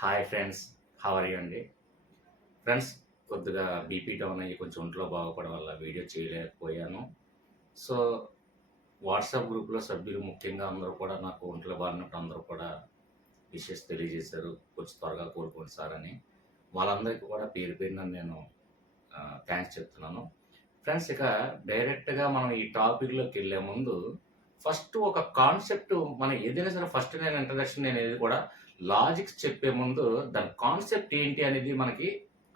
Hi friends, how are you అండి? Friends, కొద్దిగా BP down అయ్యి కొంచెం ఒంట్లో బాగోపడం వల్ల వీడియో చేయలేకపోయాను. సో, వాట్సాప్ గ్రూప్‌లో సభ్యులు ముఖ్యంగా అందరూ కూడా నాకు ఒంట్లో బాగాలేనప్పుడు అందరూ కూడా విషెస్ తెలియజేశారు. కొంచెం త్వరగా కోలుకోండి సార్ అని. వాళ్ళందరికీ కూడా పేరు పేరున నేను థాంక్స్ చెప్తున్నాను. ఫ్రెండ్స్, ఇక డైరెక్ట్‌గా మనం ఈ టాపిక్‌లోకెళ్ళే ముందు ఫస్ట్ ఒక కాన్సెప్ట్ మనం ఏదైనా సరే ఫస్ట్ నేను ఏది కూడా లాజిక్స్ చెప్పే ముందు దాని కాన్సెప్ట్ ఏంటి అనేది మనకి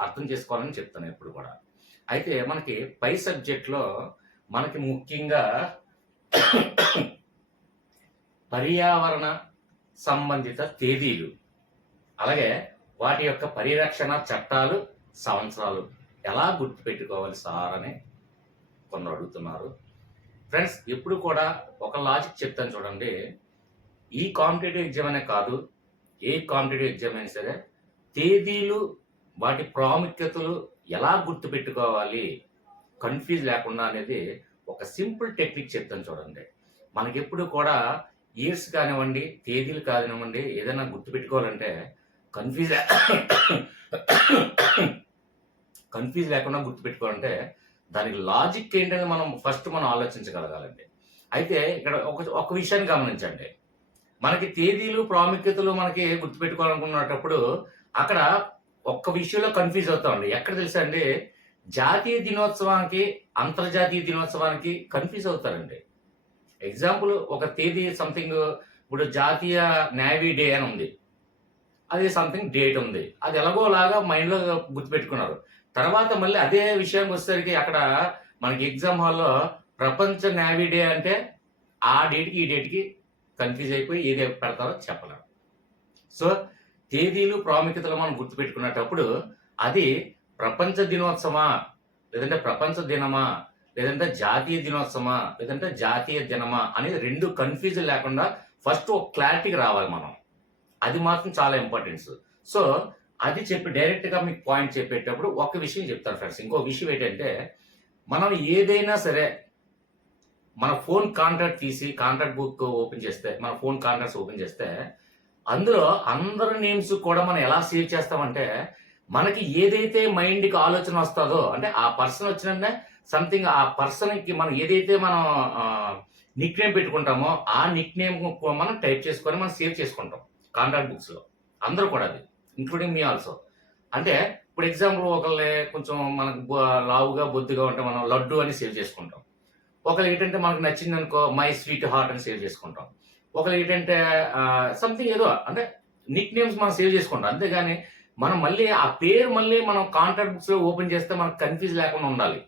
అర్థం చేసుకోవాలని చెప్తాను ఎప్పుడు కూడా. అయితే మనకి పై సబ్జెక్ట్‌లో మనకి ముఖ్యంగా పర్యావరణ సంబంధిత తేదీలు, అలాగే వాటి యొక్క పరిరక్షణ చట్టాలు, సంవత్సరాలు ఎలా గుర్తుపెట్టుకోవాలి సార్ అని కొందరు అడుగుతున్నారు. ఫ్రెండ్స్, ఎప్పుడు కూడా ఒక లాజిక్ చెప్తాను చూడండి. ఈ కాంపిటేటివ్ ఎగ్జామ్ అనే కాదు, ఏ కాంపిటేటివ్ ఎగ్జామ్ అయినా సరే తేదీలు, వాటి ప్రాముఖ్యతలు ఎలా గుర్తుపెట్టుకోవాలి కన్ఫ్యూజ్ లేకుండా అనేది ఒక సింపుల్ టెక్నిక్ చెప్తాను చూడండి. మనకెప్పుడు కూడా ఇయర్స్ కానివ్వండి, తేదీలు కానివ్వండి, ఏదైనా గుర్తుపెట్టుకోవాలంటే కన్ఫ్యూజ్ కన్ఫ్యూజ్ లేకుండా గుర్తుపెట్టుకోవాలంటే దానికి లాజిక్ ఏంటని మనం ఆలోచించగలగాలండి. అయితే ఇక్కడ ఒక విషయాన్ని గమనించండి. మనకి తేదీలు, ప్రాముఖ్యతలు మనకి గుర్తుపెట్టుకోవాలనుకున్నప్పుడు అక్కడ ఒక్క విషయంలో కన్ఫ్యూజ్ అవుతామండి. ఎక్కడ తెలుసా అండి? జాతీయ దినోత్సవానికి, అంతర్జాతీయ దినోత్సవానికి కన్ఫ్యూజ్ అవుతారండి. ఎగ్జాంపుల్, ఒక తేదీ సంథింగ్, ఇప్పుడు జాతీయ నేవీ డే అని ఉంది, అది సంథింగ్ డేట్ ఉంది, అది ఎలాగోలాగా మైండ్లో గుర్తుపెట్టుకున్నారు. తర్వాత మళ్ళీ అదే విషయానికి వచ్చేసరికి అక్కడ మనకి ఎగ్జామ్ హాల్లో ప్రపంచ నేవీ డే అంటే ఆ డేట్కి ఈ డేట్కి కన్ఫ్యూజ్ అయిపోయి ఏది పెడతారో చెప్పలేము. సో, తేదీలు, ప్రాముఖ్యతలు మనం గుర్తుపెట్టుకునేటప్పుడు అది ప్రపంచ దినోత్సవమా, లేదంటే ప్రపంచ దినమా, లేదంటే జాతీయ దినోత్సవమా, లేదంటే జాతీయ దినమా అనేది రెండు కన్ఫ్యూజ్ లేకుండా ఫస్ట్ ఒక క్లారిటీకి రావాలి మనం. అది మాత్రం చాలా ఇంపార్టెన్స్. సో, అది చెప్పి డైరెక్ట్గా మీకు పాయింట్ చెప్పేటప్పుడు ఒక విషయం చెప్తాను ఫ్రెండ్స్. ఇంకో విషయం ఏంటంటే, మనం ఏదైనా సరే మన ఫోన్ కాంటాక్ట్ తీసి కాంటాక్ట్ బుక్ ఓపెన్ చేస్తే, మన ఫోన్ కాంటాక్ట్స్ ఓపెన్ చేస్తే అందులో అందరి నేమ్స్ కూడా మనం ఎలా సేవ్ చేస్తామంటే, మనకి ఏదైతే మైండ్కి ఆలోచన వస్తుందో, అంటే ఆ పర్సన్ వచ్చిన సంథింగ్ ఆ పర్సన్కి మనం ఏదైతే మనం నిక్ నేమ్ పెట్టుకుంటామో ఆ నిక్ నేమ్ మనం టైప్ చేసుకొని మనం సేవ్ చేసుకుంటాం కాంటాక్ట్ బుక్స్లో. అందరూ కూడా, అది ఇంక్లూడింగ్ మీ ఆల్సో. అంటే ఇప్పుడు ఎగ్జాంపుల్, ఒకళ్ళే కొంచెం మనకు లావుగా బొద్దుగా ఉంటే మనం లడ్డు అని సేవ్ చేసుకుంటాం. ఒకళ్ళు ఏంటంటే మనకు నచ్చింది అనుకో మై స్వీట్ హార్ట్ అని సేవ్ చేసుకుంటాం. ఒకళ్ళు ఏంటంటే సంథింగ్ ఏదో అంటే నిక్ నేమ్స్ మనం సేవ్ చేసుకుంటాం. అంతేగాని మనం మళ్ళీ ఆ పేరు మళ్ళీ మనం కాంటాక్ట్ బుక్స్లో ఓపెన్ చేస్తే మనకు కన్ఫ్యూజ్ లేకుండా ఉండాలి.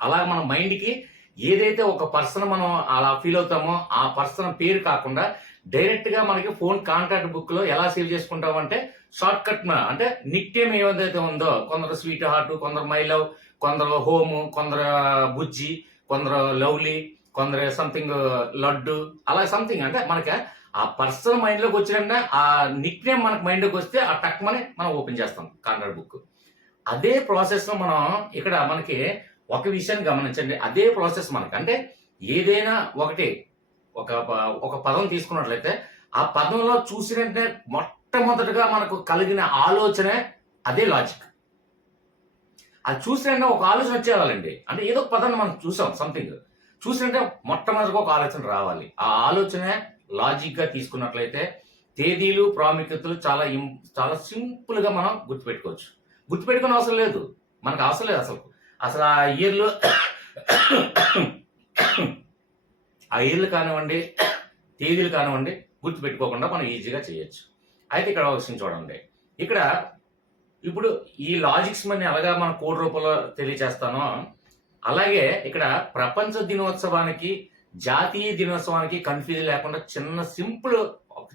అలా మన మైండ్కి ఏదైతే ఒక పర్సన్ మనం అలా ఫీల్ అవుతామో ఆ పర్సన్ పేరు కాకుండా డైరెక్ట్గా మనకి ఫోన్ కాంటాక్ట్ బుక్లో ఎలా సేవ్ చేసుకుంటామంటే షార్ట్ కట్ అంటే నిక్ నేమ్ ఏదైతే ఉందో, కొందరు స్వీట్ హార్ట్, కొందరు మై లవ్, కొందరు హోమ్, కొందరు బుజ్జి, కొందరు లవ్లీ, కొందరు సంథింగ్ లడ్డు, అలా సంథింగ్. అంటే మనకి ఆ పర్సన్ మైండ్లోకి వచ్చిన ఆ నిక్ నేమ్ మనకు మైండ్లోకి వస్తే ఆ టక్మని మనం ఓపెన్ చేస్తాం కాంటాక్ట్ బుక్. అదే ప్రాసెస్లో మనం ఇక్కడ మనకి ఒక విషయాన్ని గమనించండి. అదే ప్రాసెస్ మనకి అంటే ఏదైనా ఒకటి ఒక పదం తీసుకున్నట్లయితే ఆ పదంలో చూసినంటే మొట్టమొదటిగా మనకు కలిగిన ఆలోచనే అదే లాజిక్. అది చూసినంటే ఒక ఆలోచన వచ్చేవాళ్ళండి. అంటే ఏదో ఒక పదాన్ని మనం చూసాం సంథింగ్, చూసినంటే మొట్టమొదటిగా ఒక ఆలోచన రావాలి. ఆ ఆలోచనే లాజిక్గా తీసుకున్నట్లయితే తేదీలు, ప్రాముఖ్యతలు చాలా సింపుల్గా మనం గుర్తుపెట్టుకోవచ్చు. గుర్తుపెట్టుకునే అవసరం లేదు, మనకు అవసరం లేదు అసలు ఆ ఇయర్లు ఆ ఇయర్లు కానివ్వండి, తేదీలు కానివ్వండి, గుర్తుపెట్టుకోకుండా మనం ఈజీగా చేయొచ్చు. అయితే ఇక్కడ ఒక విషయం చూడండి. ఇక్కడ ఇప్పుడు ఈ లాజిక్స్ మని అలాగా మన కోడ్ రూపంలో తెలియజేస్తానో, అలాగే ఇక్కడ ప్రపంచ దినోత్సవానికి, జాతీయ దినోత్సవానికి కన్ఫ్యూజ్ లేకుండా చిన్న సింపుల్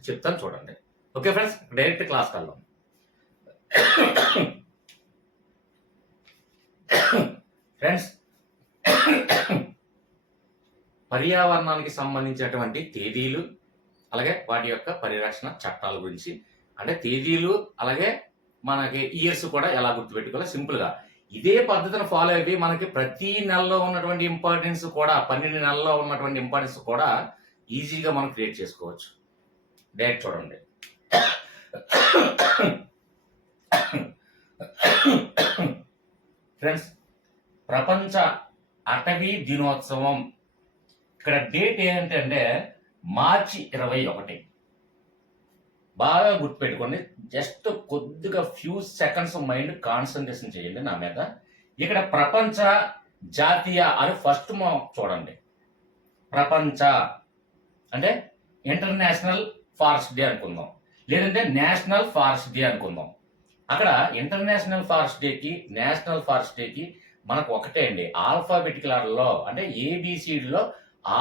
చెప్తాను చూడండి. ఓకే ఫ్రెండ్స్, డైరెక్ట్ క్లాస్ కల్లా ఫ్రెండ్స్, పర్యావరణానికి సంబంధించినటువంటి తేదీలు, అలాగే వాటి యొక్క పరిరక్షణ చట్టాల గురించి, అంటే తేదీలు అలాగే మనకి ఇయర్స్ కూడా ఎలా గుర్తుపెట్టుకోవాలో సింపుల్గా ఇదే పద్ధతిని ఫాలో అయ్యి మనకి ప్రతి నెలలో ఉన్నటువంటి ఇంపార్టెన్స్ కూడా 12 నెలల్లో ఉన్నటువంటి ఇంపార్టెన్స్ కూడా ఈజీగా మనం క్రియేట్ చేసుకోవచ్చు. డైరెక్ట్ చూడండి. ప్రపంచ అటవీ దినోత్సవం. ఇక్కడ డేట్ ఏంటంటే మార్చి 21. బాగా గుర్తుపెట్టుకోండి, జస్ట్ కొద్దిగా ఫ్యూ సెకండ్స్ మైండ్ కాన్సన్ట్రేషన్ చేయండి నా మీద. ఇక్కడ ప్రపంచ, జాతీయ అని ఫస్ట్ చూడండి. ప్రపంచ అంటే ఇంటర్నేషనల్ ఫారెస్ట్ డే అనుకుందాం, లేదంటే నేషనల్ ఫారెస్ట్ డే అనుకుందాం. అక్కడ ఇంటర్నేషనల్ ఫారెస్ట్ డేకి, నేషనల్ ఫారెస్ట్ డేకి మనకు ఒకటే అండి, ఆల్ఫాబెటికల్ ఆర్డర్లో అంటే ఏబిసిడిలో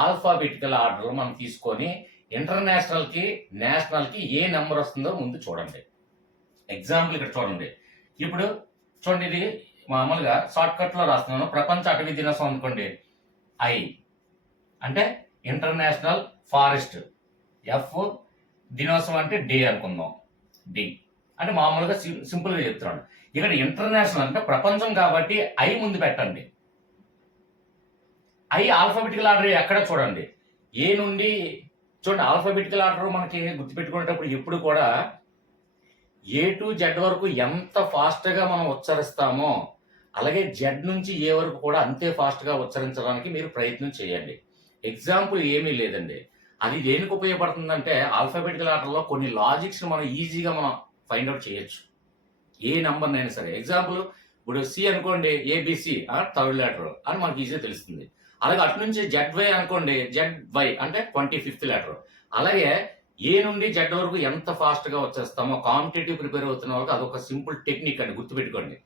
ఆల్ఫాబెటికల్ ఆర్డర్లో మనం తీసుకొని ఇంటర్నేషనల్కి, నేషనల్కి ఏ నెంబర్ వస్తుందో ముందు చూడండి. ఎగ్జాంపుల్ ఇక్కడ చూడండి. ఇప్పుడు చూడండి, ఇది మామూలుగా షార్ట్ కట్లో రాస్తున్నాను. ప్రపంచ అటవీ దినోత్సవం అనుకోండి, ఐ అంటే ఇంటర్నేషనల్ ఫారెస్ట్, ఎఫ్ దినోత్సవం అంటే డే అనుకుందాం, డి అంటే మామూలుగా సింపుల్గా చెప్తున్నాను. ఇక్కడ ఇంటర్నేషనల్ అంటే ప్రపంచం కాబట్టి ఐ ముందు పెట్టండి. ఐ ఆల్ఫాబెటికల్ ఆర్డర్ ఎక్కడ చూడండి, ఏ నుండి చూడండి. ఆల్ఫాబెటికల్ ఆర్డర్ మనకి గుర్తుపెట్టుకునేటప్పుడు ఎప్పుడు కూడా ఏ టు జెడ్ వరకు ఎంత ఫాస్ట్గా మనం ఉచ్చరిస్తామో అలాగే జెడ్ నుంచి ఏ వరకు కూడా అంతే ఫాస్ట్గా ఉచ్చరించడానికి మీరు ప్రయత్నం చేయండి. ఎగ్జాంపుల్ ఏమీ లేదండి. అది దేనికి ఉపయోగపడుతుందంటే ఆల్ఫాబెటికల్ ఆర్డర్లో కొన్ని లాజిక్స్ మనం ఈజీగా మనం ఫైండ్ అవుట్ చేయొచ్చు, ఏ నెంబర్ అయినా సరే. ఎగ్జాంపుల్ ఇప్పుడు సి అనుకోండి, ఏబిసి థర్డ్ లెటర్ అని మనకి ఈజీగా తెలుస్తుంది. అలాగే అటు నుంచి జెడ్ వై అనుకోండి, జెడ్ వై అంటే 25th లెటర్. అలాగే ఏ నుండి జెడ్ వరకు ఎంత ఫాస్ట్గా వచ్చేస్తామో కాంపిటేటివ్ ప్రిపేర్ అవుతున్న వాళ్ళకి అదొక సింపుల్ టెక్నిక్ అండి, గుర్తుపెట్టుకోండి.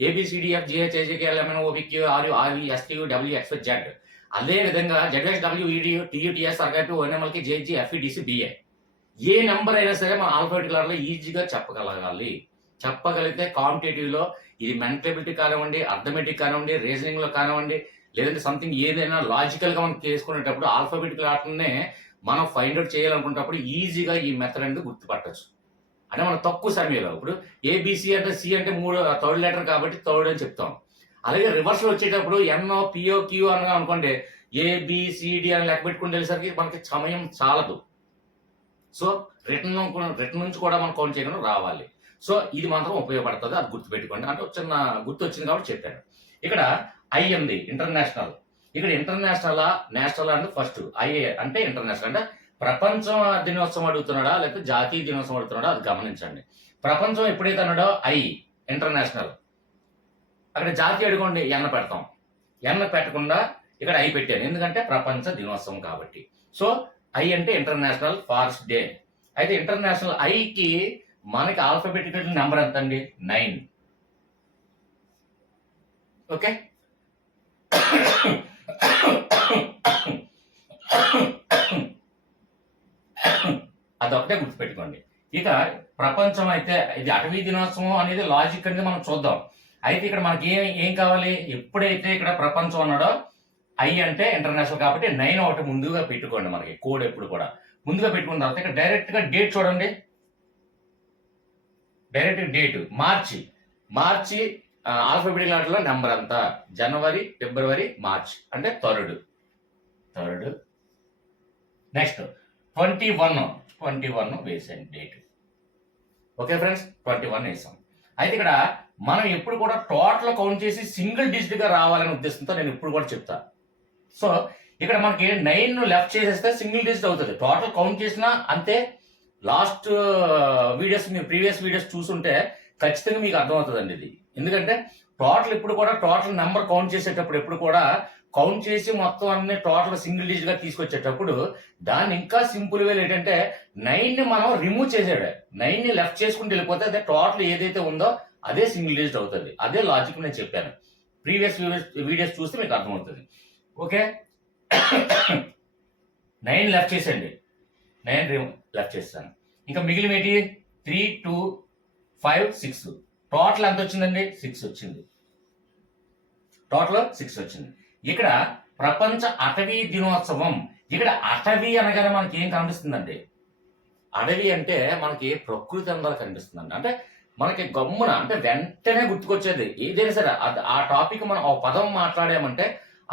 A B C D F G H A J K L M N O P Q R U R V S T U W X Z. అదే విధంగా Z S W E D U T U T S R Q P O N M L K J G F E D C B A. ఏ నెంబర్ అయినా సరే మన ఆల్ఫాబెటికల్ ఆర్డర్లో ఈజీగా చెప్పగలగాలి. చెప్పగలిగితే కాంపిటేటివ్లో ఇది మెంటబిలిటీ కానివ్వండి, అర్థమెటిక్ కానివ్వండి, రీజనింగ్లో కానివ్వండి, లేదంటే సంథింగ్ ఏదైనా లాజికల్గా మనం చేసుకునేటప్పుడు ఆల్ఫాబెటికల్ ఆర్డర్నే మనం ఫైండ్ అవుట్ చేయాలనుకున్నప్పుడు ఈజీగా ఈ మెథడ్ అనేది గుర్తుపట్టచ్చు. అంటే మనం తక్కువ సమయంలో ఇప్పుడు ఏబిసి అంటే సి అంటే 3 థర్డ్ లెటర్ కాబట్టి థర్డ్ అని చెప్తాం. అలాగే రివర్స్లో వచ్చేటప్పుడు ఎన్ఓ పిఓ క్యూ అనగా అనుకోండి, ఏబిసిడి అని లెక్క పెట్టుకుని వెళ్ళేసరికి మనకి సమయం చాలదు. సో రిటర్న్ నుంచి కూడా మనం కౌంట్ చేయకుండా రావాలి. సో ఇది మాత్రం ఉపయోగపడుతుంది, అది గుర్తుపెట్టుకోండి. అంటే చిన్న గుర్తు వచ్చింది కాబట్టి చెప్పాను. ఇక్కడ ఐ ఉంది ఇంటర్నేషనల్. ఇక్కడ ఇంటర్నేషనల్, నేషనల్ అంటే ఫస్ట్ ఐ అంటే ఇంటర్నేషనల్ అంటే ప్రపంచం దినోత్సవం అడుగుతున్నాడా లేకపోతే జాతీయ దినోత్సవం అడుగుతున్నాడా అది గమనించండి. ప్రపంచం ఎప్పుడైతే అన్నాడో ఐ ఇంటర్నేషనల్, అక్కడ జాతీయ అడుగుండి ఎన్న పెడతాం. ఎన్న పెట్టకుండా ఇక్కడ ఐ పెట్టాను, ఎందుకంటే ప్రపంచ దినోత్సవం కాబట్టి. సో ఐ అంటే ఇంటర్నేషనల్ ఫారెస్ట్ డే. అయితే ఇంటర్నేషనల్ ఐకి మనకి ఆల్ఫాబెటికల్ నెంబర్ ఎంత అండి, 9. ఓకే, అదొకటే గుర్తుపెట్టుకోండి. ఇక ప్రపంచం అయితే ఇది అటవీ దినోత్సవం అనేది లాజిక్ అనేది మనం చూద్దాం. అయితే ఇక్కడ మనకి ఏం కావాలి, ఎప్పుడైతే ఇక్కడ ప్రపంచం అన్నాడో ఐ అంటే ఇంటర్నేషనల్ కాబట్టి 9 ఒకటి ముందుగా పెట్టుకోండి. మనకి కోడ్ ఎప్పుడు కూడా ముందుగా పెట్టుకున్న తర్వాత ఇక్కడ డైరెక్ట్ గా డేట్ చూడండి. డైరెక్ట్ డేట్ మార్చి ఆల్ఫాబెటికల్ ఆర్డర్లో నెంబర్ అంతా జనవరి, ఫిబ్రవరి, మార్చ్ అంటే థర్డ్. నెక్స్ట్ 21 వేసాను డేట్. ఓకే ఫ్రెండ్స్, 21 వేసాం. అయితే ఇక్కడ మనం ఎప్పుడు కూడా టోటల్ కౌంట్ చేసి సింగిల్ డిజిట్ గా రావాలనే ఉద్దేశంతో నేను ఇప్పుడు కూడా చెప్తా. సో ఇక్కడ మనకి 9 లెఫ్ట్ చేసేస్తే సింగిల్ డిజిట్ అవుతుంది. టోటల్ కౌంట్ చేసినా అంతే. లాస్ట్ వీడియోస్ మీరు ప్రీవియస్ వీడియోస్ చూసుంటే ఖచ్చితంగా మీకు అర్థమవుతుందండి ఇది. ఎందుకంటే టోటల్ ఇప్పుడు కూడా టోటల్ నెంబర్ కౌంట్ చేసేటప్పుడు ఎప్పుడు కూడా కౌంట్ చేసి మొత్తం అన్ని టోటల్ సింగిల్ డిజిట్ గా తీసుకొచ్చేటప్పుడు దాన్ని ఇంకా సింపుల్ వే ఏంటంటే 9ని మనం రిమూవ్ చేసాడు. 9ని లెఫ్ట్ చేసుకుంటూ వెళ్ళిపోతే అదే టోటల్ ఏదైతే ఉందో అదే సింగిల్ డిజిట్ అవుతుంది. అదే లాజిక్ నేను చెప్పాను. ప్రీవియస్ వీడియోస్ చూస్తే మీకు అర్థమవుతుంది. ఓకే, 9 లెఫ్ట్ చేసండి, 9 లెఫ్ట్ చేస్తాను. ఇంకా మిగిలిన ఏంటి 3, 2, 5, 6. టోటల్ ఎంత వచ్చిందండి, 6 వచ్చింది. టోటల్ 6 వచ్చింది. ఇక్కడ ప్రపంచ అటవీ దినోత్సవం. ఇక్కడ అటవీ అనగానే మనకి ఏం కనిపిస్తుందండి, అడవి అంటే మనకి ప్రకృతి అందాలు కనిపిస్తుందండి. అంటే మనకి గమ్మున అంటే వెంటనే గుర్తుకొచ్చేది ఏదైనా సరే ఆ టాపిక్ మనం ఒక పదం మాట్లాడామంటే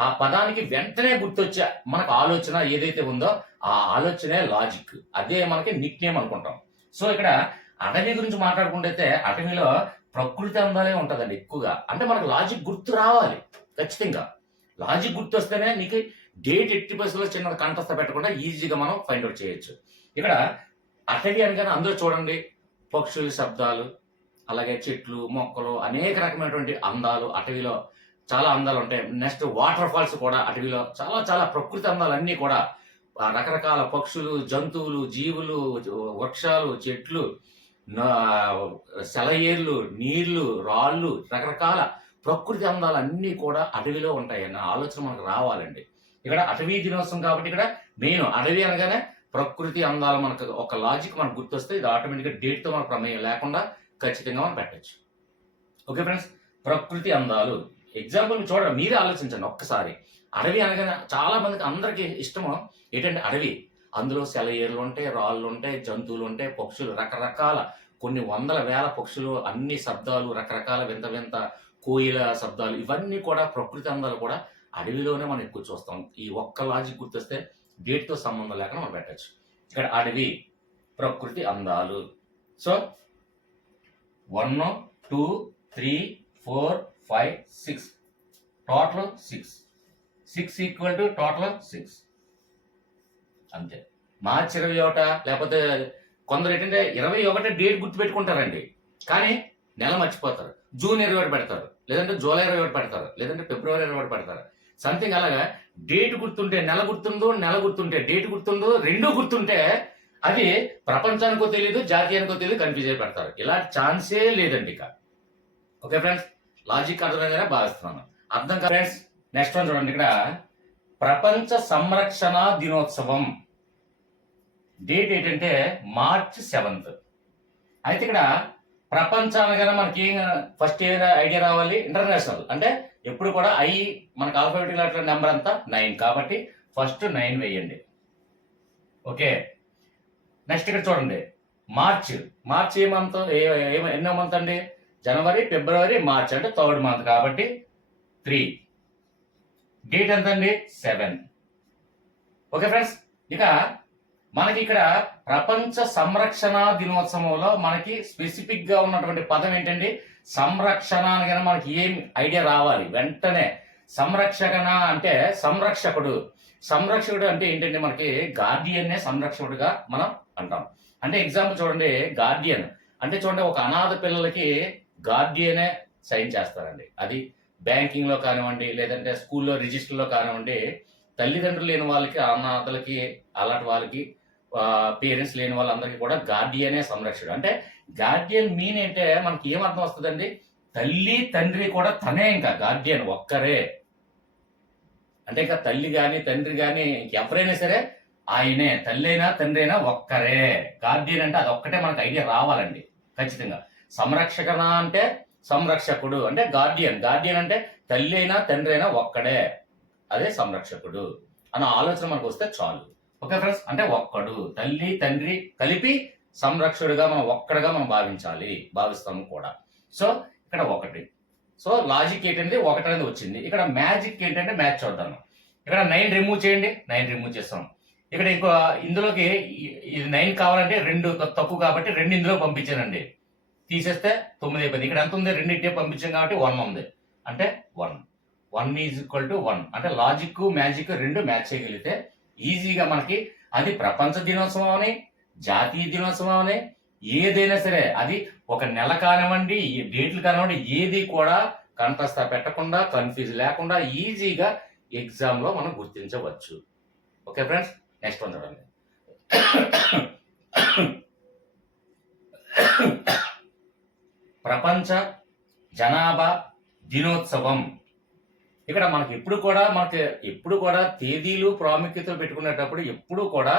ఆ పదానికి వెంటనే గుర్తొచ్చే మనకు ఆలోచన ఏదైతే ఉందో ఆ ఆలోచనే లాజిక్. అదే మనకి నిక్ నేమ్ అనుకుంటాం. సో ఇక్కడ అటవీ గురించి మాట్లాడుకుంటే అటవీలో ప్రకృతి అందాలే ఉంటుందండి ఎక్కువగా. అంటే మనకు లాజిక్ గుర్తు రావాలి. ఖచ్చితంగా లాజిక్ గుర్తొస్తేనే నీకు డేట్ ఎట్టి బస్సులో చిన్న కంఠస్థ పెట్టకుండా ఈజీగా మనం ఫైండ్ అవుట్ చేయొచ్చు. ఇక్కడ అటవీ అనగానే అందరూ చూడండి పక్షుల శబ్దాలు, అలాగే చెట్లు, మొక్కలు, అనేక రకమైనటువంటి అందాలు అటవీలో చాలా అందాలు ఉంటాయి. నెక్స్ట్ వాటర్ ఫాల్స్ కూడా అటవీలో చాలా చాలా ప్రకృతి అందాలన్నీ కూడా రకరకాల పక్షులు, జంతువులు, జీవులు, వృక్షాలు, చెట్లు, సెలయేర్లు, నీళ్లు, రాళ్ళు, రకరకాల ప్రకృతి అందాలు అన్నీ కూడా అటవీలో ఉంటాయన్న ఆలోచన మనకు రావాలండి. ఇక్కడ అటవీ దినోత్సవం కాబట్టి ఇక్కడ మెయిన్ అటవీ అనగానే ప్రకృతి అందాలు మనకు ఒక లాజిక్ మనకు గుర్తొస్తే ఇది ఆటోమేటిక్గా డేట్తో మన ప్రమేయం లేకుండా ఖచ్చితంగా మనం పెట్టచ్చు. ఓకే ఫ్రెండ్స్, ప్రకృతి అందాలు ఎగ్జాంపుల్ చూడండి, మీరే ఆలోచించండి ఒక్కసారి. అడవి అనగానే చాలా మందికి అందరికి ఇష్టము ఏంటంటే అడవి. అందులో సెలయేర్లు ఉంటాయి, రాళ్ళు ఉంటాయి, జంతువులు ఉంటాయి, పక్షులు, రకరకాల కొన్ని వందల వేల పక్షులు, అన్ని శబ్దాలు, రకరకాల వింత వింత కోయిల శబ్దాలు, ఇవన్నీ కూడా ప్రకృతి అందాలు కూడా అడవిలోనే మనం ఎక్కువ చూస్తాం. ఈ ఒక్క లాజిక్ గుర్తొస్తే డేట్తో సంబంధం లేకుండా మనం పెట్టచ్చు. ఇక్కడ అడవి, ప్రకృతి అందాలు. So 1 2 3 4 5 6 total 6 equal to total 6 అంతే. మార్చి 21 లేకపోతే కొందరు ఏంటంటే 21 డేట్ గుర్తు పెట్టుకుంటారండి, కానీ నెల మర్చిపోతారు. జూన్ 21 పెడతారు, లేదంటే జూలై 21 పెడతారు, లేదంటే ఫిబ్రవరి 21 పెడతారు. సంథింగ్ అలాగా డేట్ గుర్తుంటే నెల గుర్తుందో, నెల గుర్తుంటే డేట్ గుర్తుందో, రెండూ గుర్తుంటే అది ప్రపంచానికో తెలియదు, జాతీయానికో తెలియదు, కన్ఫ్యూజ్ అయి పెడతారు. ఇలాంటి ఛాన్సే లేదండి ఇక. ఓకే ఫ్రెండ్స్, లాజిక్ అర్థమైందనే భావిస్తున్నాను. అర్థం కాదు ఫ్రెండ్స్. నెక్స్ట్ వన్ చూడండి, ఇక్కడ ప్రపంచ సంరక్షణ దినోత్సవం డేట్ ఏంటంటే మార్చ్ 7th. అయితే ఇక్కడ ప్రపంచానికైనా మనకి ఫస్ట్ ఐడియా రావాలి, ఇంటర్నేషనల్ అంటే ఎప్పుడు కూడా మనకు ఆల్ఫాబెటిక్ లెటర్ నెంబర్ అంతా 9 కాబట్టి ఫస్ట్ 9 వేయండి. ఓకే, నెక్స్ట్ ఇక్కడ చూడండి, మార్చ్ ఏ మంత్, ఎన్నో మంత్ అండి? జనవరి, ఫిబ్రవరి, మార్చ్ అంటే 3rd మంత్ కాబట్టి 3. డేట్ ఎంత అండి? 7. ఓకే ఫ్రెండ్స్, ఇక మనకి ఇక్కడ ప్రపంచ సంరక్షణ దినోత్సవంలో మనకి స్పెసిఫిక్ గా ఉన్నటువంటి పదం ఏంటండి? సంరక్షణ అనగానే మనకి ఏం ఐడియా రావాలి వెంటనే. సంరక్షణ అంటే సంరక్షకుడు. సంరక్షకుడు అంటే ఏంటంటే మనకి గార్డియన్నే సంరక్షకుడుగా మనం అంటాం. అంటే ఎగ్జాంపుల్ చూడండి, గార్డియన్ అంటే చూడండి, ఒక అనాథ పిల్లలకి గార్డియనే సైన్ చేస్తారండి. అది బ్యాంకింగ్ లో కానివ్వండి, లేదంటే స్కూల్లో రిజిస్టర్లో కానివ్వండి, తల్లిదండ్రులు లేని వాళ్ళకి, అనాథలకి, అలాంటి వాళ్ళకి, పేరెంట్స్ లేని వాళ్ళందరికీ కూడా గార్డియనే సంరక్షకుడు. అంటే గార్డియన్ మీన్ అంటే మనకి ఏం అర్థం వస్తుందండి? తల్లి తండ్రి కూడా తనే, ఇంకా గార్డియన్ ఒక్కరే. అంటే ఇంకా తల్లి గాని తండ్రి గాని ఎవరైనా సరే ఆయనే, తల్లి అయినా తండ్రి అయినా ఒక్కరే. గార్డియన్ అంటే అది ఒక్కటే మనకు ఐడియా రావాలండి ఖచ్చితంగా. సంరక్షణ అంటే సంరక్షకుడు అంటే గార్డియన్ అంటే తల్లి అయినా తండ్రి అయినా ఒక్కడే, అదే సంరక్షకుడు అన్న ఆలోచన మనకు వస్తే చాలు. ఓకే ఫ్రెండ్స్, అంటే ఒక్కడు, తల్లి తండ్రి కలిపి సంరక్షకుడిగా మనం ఒక్కడుగా మనం భావిస్తాము కూడా. సో ఇక్కడ 1. సో లాజిక్ ఏంటంటే 1 అనేది వచ్చింది. ఇక్కడ మ్యాజిక్ ఏంటంటే మ్యాచ్ చూద్దాం. ఇక్కడ 9 రిమూవ్ చేయండి, 9 రిమూవ్ చేస్తాం. ఇక్కడ ఇంకో ఇందులోకి ఇది 9 కావాలంటే 2 తక్కువ కాబట్టి 2 ఇందులో పంపించానండి. తీసేస్తే 9 అయిపోయింది. ఇక్కడ ఎంత ఉంది? 2 ఇట్టే పంపించాం కాబట్టి 1 ఉంది. అంటే 1 ఈజ్ ఈక్వల్ టు 1. అంటే లాజిక్ మ్యాజిక్ 2 మ్యాచ్ చేయగలిగితే ఈజీగా మనకి అది ప్రపంచ దినోత్సవం అని, జాతీయ దినోత్సవం అని, ఏదైనా సరే అది ఒక నెల కానివ్వండి, డేట్లు కానివ్వండి, ఏది కూడా కంఠస్థ పెట్టకుండా, కన్ఫ్యూజ్ లేకుండా ఈజీగా ఎగ్జామ్ లో మనం గుర్తించవచ్చు. ఓకే ఫ్రెండ్స్, నెక్స్ట్ వన్ చూడండి. ప్రపంచ జనాభా దినోత్సవం. ఇక్కడ మనకి ఎప్పుడు కూడా తేదీలు ప్రాముఖ్యతలు పెట్టుకునేటప్పుడు ఎప్పుడు కూడా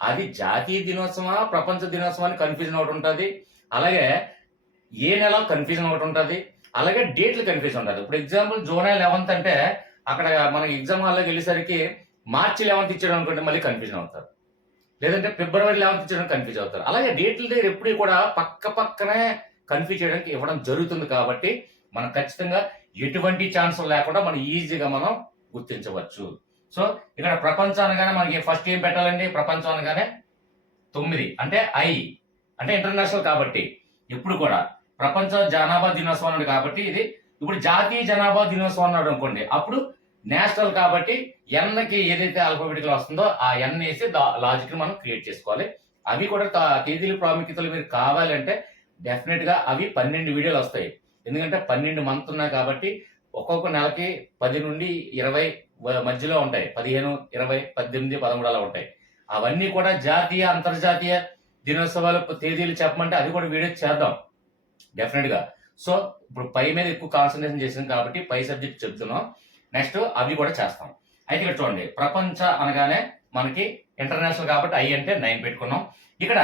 అది జాతీయ దినోత్సవా ప్రపంచ దినోత్సవాన్ని కన్ఫ్యూజన్ ఒకటి ఉంటుంది, అలాగే ఏ నెల కన్ఫ్యూజన్ ఒకటి ఉంటుంది, అలాగే డేట్లు కన్ఫ్యూజన్ ఉంటుంది. ఇప్పుడు ఎగ్జాంపుల్ జూలై 11th అంటే అక్కడ మనకి ఎగ్జామ్ హాల్లోకి వెళ్ళేసరికి మార్చి 11th ఇచ్చాడు అనుకుంటే మళ్ళీ కన్ఫ్యూజన్ అవుతారు, లేదంటే ఫిబ్రవరి 11th ఇచ్చడం కన్ఫ్యూజ్ అవుతారు. అలాగే డేట్ల దగ్గర ఎప్పుడు కూడా పక్కనే కన్ఫ్యూజ్ చేయడానికి ఇవ్వడం జరుగుతుంది కాబట్టి మనం ఖచ్చితంగా ఎటువంటి ఛాన్స్ లేకుండా మనం ఈజీగా మనం గుర్తించవచ్చు. సో ఇక్కడ ప్రపంచం అనగానే మనకి ఫస్ట్ ఏం పెట్టాలండి? ప్రపంచం అనగానే 9 అంటే అంటే ఇంటర్నేషనల్ కాబట్టి ఎప్పుడు కూడా ప్రపంచ జనాభా దినోత్సవం కాబట్టి ఇది ఇప్పుడు జాతీయ జనాభా దినోత్సవం అన్నాడు అనుకోండి, అప్పుడు నేషనల్ కాబట్టి ఎన్కి ఏదైతే ఆల్ఫాబెటికల్ వస్తుందో ఆ ఎన్ వేసి లాజిక్ మనం క్రియేట్ చేసుకోవాలి. అవి కూడా తేదీల ప్రాముఖ్యతలు మీరు కావాలంటే డెఫినెట్ గా అవి 12 వీడియోలు వస్తాయి. ఎందుకంటే 12 మంత్ ఉన్నాయి కాబట్టి ఒక్కొక్క నెలకి 10 నుండి 20 మధ్యలో ఉంటాయి. 15, 20, 18, 13 అలా ఉంటాయి. అవన్నీ కూడా జాతీయ అంతర్జాతీయ దినోత్సవాల తేదీలు చెప్పమంటే అది కూడా వీడియో చేద్దాం డెఫినెట్ గా. సో ఇప్పుడు పై మీద ఎక్కువ కాన్సన్ట్రేషన్ చేసాం కాబట్టి పై సబ్జెక్ట్ చెప్తున్నాం. నెక్స్ట్ అవి కూడా చేస్తాం. అయితే ఇక్కడ చూడండి, ప్రపంచ అనగానే మనకి ఇంటర్నేషనల్ కాబట్టి ఐ అంటే 9 పెట్టుకున్నాం. ఇక్కడ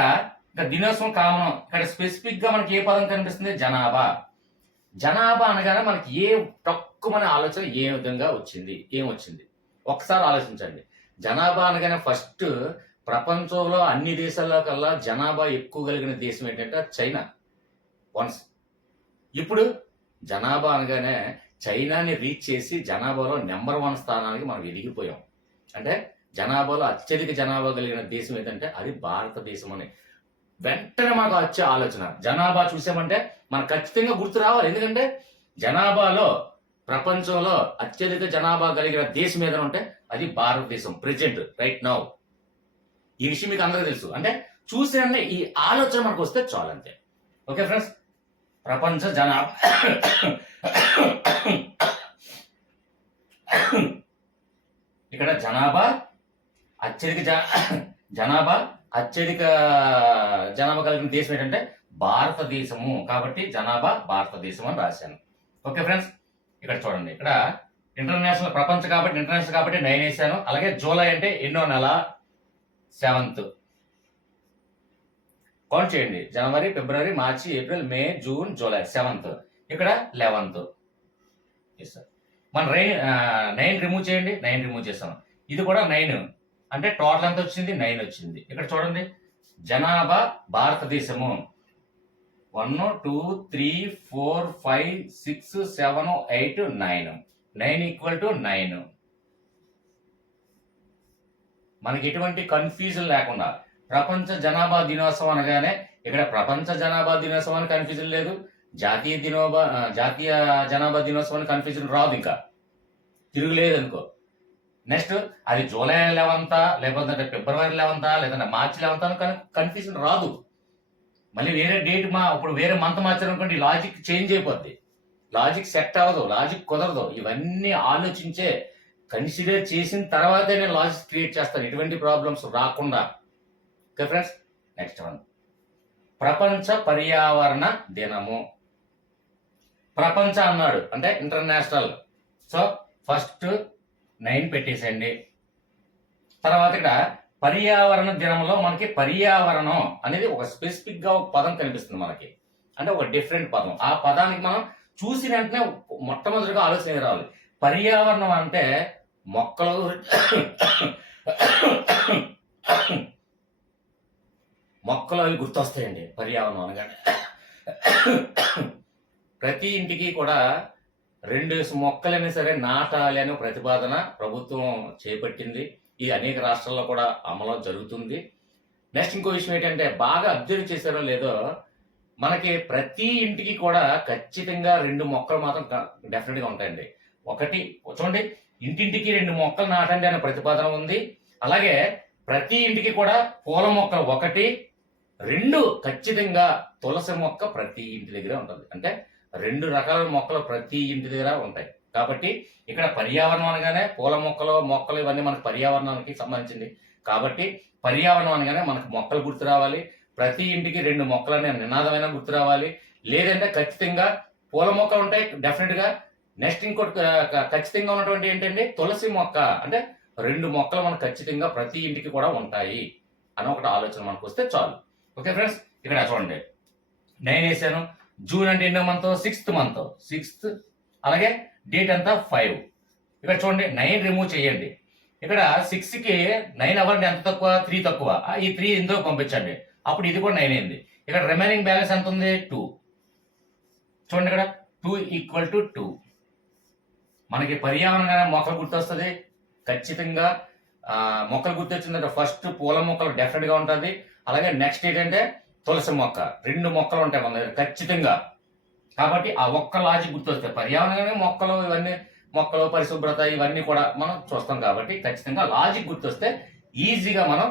దినోత్సవం కామన్. ఇక్కడ స్పెసిఫిక్ గా మనకి ఏ పదం కనిపిస్తుంది? జనాభా. జనాభా అనగానే మనకి ఏ తక్కువ ఆలోచన ఏ విధంగా వచ్చింది, ఏం వచ్చింది ఒకసారి ఆలోచించండి. జనాభా అనగానే ఫస్ట్ ప్రపంచంలో అన్ని దేశాల్లో కల్లా జనాభా ఎక్కువ కలిగిన దేశం ఏంటంటే చైనా వన్స్. ఇప్పుడు జనాభా అనగానే చైనాని రీచ్ చేసి జనాభాలో నెంబర్ 1 స్థానానికి మనం ఎదిగిపోయాం. అంటే జనాభాలో అత్యధిక జనాభా కలిగిన దేశం ఏంటంటే అది భారతదేశం అని వెంటనే మాకు వచ్చే ఆలోచన. జనాభా చూసామంటే మనకు ఖచ్చితంగా గుర్తు రావాలి. ఎందుకంటే జనాభాలో ప్రపంచంలో అత్యధిక జనాభా కలిగిన దేశం ఏదైనా ఉంటే అది భారతదేశం ప్రెజెంట్ రైట్ నౌ. ఈ విషయం మీకు అందరికీ తెలుసు. అంటే చూసే ఈ ఆలోచన మనకు వస్తే చాలు అంతే. ఓకే ఫ్రెండ్స్, ప్రపంచ జనాభా ఇక్కడ జనాభా అత్యధిక జనాభా కలిగిన దేశం ఏంటంటే భారతదేశము కాబట్టి జనాభా భారతదేశం అని రాశాను. ఓకే ఫ్రెండ్స్, ఇక్కడ చూడండి, ఇక్కడ ఇంటర్నేషనల్ ప్రపంచ కాబట్టి ఇంటర్నేషనల్ కాబట్టి 9 వేసాను. అలాగే జూలై అంటే ఎన్నో నెల? 7th. కౌంట్ చేయండి. జనవరి, ఫిబ్రవరి, మార్చి, ఏప్రిల్, మే, జూన్, జూలై 7th. ఇక్కడ 11th. మన 9 రిమూవ్ చేయండి. 9 రిమూవ్ చేస్తాం. ఇది కూడా 9 అంటే టోటల్ ఎంత వచ్చింది? 9 వచ్చింది. ఇక్కడ చూడండి, జనాభా భారతదేశము 1 2 3 4 5 6 7 8 9. 9 ఈక్వల్ టు 9. మనకి ఎటువంటి కన్ఫ్యూజన్ లేకుండా ప్రపంచ జనాభా దినోత్సవం అనగానే ఇక్కడ ప్రపంచ జనాభా దినోత్సవానికి కన్ఫ్యూజన్ లేదు, జాతీయ జనాభా దినోత్సవానికి కన్ఫ్యూజన్ రాదు, ఇంకా తిరుగులేదు అనుకో. నెక్స్ట్ అది జూలై 11th లేకపోతే ఫిబ్రవరి 11th లేదంటే మార్చి 11th అని కన్ఫ్యూజన్ రాదు. మళ్ళీ వేరే డేట్ ఇప్పుడు వేరే మంత్ మార్చారనుకోండి, లాజిక్ చేంజ్ అయిపోద్ది, లాజిక్ సెట్ అవ్వదు, లాజిక్ కుదరదు. ఇవన్నీ ఆలోచించే కన్సిడర్ చేసిన తర్వాతే నేను లాజిక్ క్రియేట్ చేస్తాను, ఎటువంటి ప్రాబ్లమ్స్ రాకుండా. ఓకే ఫ్రెండ్స్, నెక్స్ట్ వన్, ప్రపంచ పర్యావరణ దినము. ప్రపంచ అన్నాడు అంటే ఇంటర్నేషనల్. So first 9 పెట్టేసండి. తర్వాత ఇక్కడ పర్యావరణ దినంలో మనకి పర్యావరణం అనేది ఒక స్పెసిఫిక్ గా ఒక పదం కనిపిస్తుంది మనకి, అంటే ఒక డిఫరెంట్ పదం. ఆ పదానికి మనం చూసిన వెంటనే మొట్టమొదటిగా ఆలోచన రావాలి. పర్యావరణం అంటే మొక్కలు అవి గుర్తొస్తాయండి. పర్యావరణం అనగానే ప్రతి ఇంటికి కూడా 2 మొక్కలైనా సరే నాటాలి అనే ప్రతిపాదన ప్రభుత్వం చేపట్టింది. ఇది అనేక రాష్ట్రాల్లో కూడా అమలు జరుగుతుంది. నెక్స్ట్ ఇంకో విషయం ఏంటంటే, బాగా అబ్జర్వ్ చేశారో లేదో, మనకి ప్రతి ఇంటికి కూడా ఖచ్చితంగా 2 మొక్కలు మాత్రం డెఫినెట్ గా ఉంటాయండి. ఒకటి చూడండి, ఇంటింటికి 2 మొక్కలు నాటండి అనే ప్రతిపాదన ఉంది. అలాగే ప్రతి ఇంటికి కూడా పూల మొక్కలు 1, 2 ఖచ్చితంగా తులసి మొక్క ప్రతి ఇంటి దగ్గర ఉంటుంది. అంటే 2 రకాల మొక్కలు ప్రతి ఇంటి దగ్గర ఉంటాయి. కాబట్టి ఇక్కడ పర్యావరణం అనగానే పూల మొక్కలు ఇవన్నీ మనకు పర్యావరణానికి సంబంధించింది. కాబట్టి పర్యావరణం అనగానే మనకు మొక్కలు గుర్తు రావాలి, ప్రతి ఇంటికి 2 మొక్కలు అనే నినాదమైన గుర్తు రావాలి. లేదంటే ఖచ్చితంగా పూల మొక్కలు ఉంటాయి డెఫినెట్ గా. నెక్స్ట్ ఇంకోటి ఖచ్చితంగా ఉన్నటువంటి ఏంటంటే తులసి మొక్క, అంటే 2 మొక్కలు మనకు ఖచ్చితంగా ప్రతి ఇంటికి కూడా ఉంటాయి అని ఒకటి ఆలోచన మనకు వస్తే చాలు. ఓకే ఫ్రెండ్స్, ఇక్కడ చూడండి 9 వేసాను. జూన్ అంటే ఎన్నో మంత్? 6th month. 6th. అలాగే డేట్ అంతా 5. ఇక్కడ చూడండి 9 రిమూవ్ చేయండి. ఇక్కడ 6కి 9 అవ్వండి, ఎంత తక్కువ? 3 తక్కువ. ఈ 3 ఇందులో పంపించండి, అప్పుడు ఇది కూడా 9 అయింది. ఇక్కడ రిమైనింగ్ బ్యాలెన్స్ ఎంత ఉంది? 2. చూడండి ఇక్కడ 2 ఈక్వల్ టు 2. మనకి పర్యావరణంగా మొక్కలు గుర్తొస్తుంది. ఖచ్చితంగా మొక్కలు గుర్తొచ్చిందంటే ఫస్ట్ పూల మొక్కలు డెఫినెట్ గా ఉంటుంది. అలాగే నెక్స్ట్ ఏంటంటే తులసి మొక్క. 2 మొక్కలు ఉంటాయి మన దగ్గర ఖచ్చితంగా. కాబట్టి ఆ ఒక్క లాజిక్ గుర్తొస్తాయి. పర్యావరణంగానే మొక్కలు పరిశుభ్రత ఇవన్నీ కూడా మనం చూస్తాం కాబట్టి ఖచ్చితంగా లాజిక్ గుర్తొస్తే ఈజీగా మనం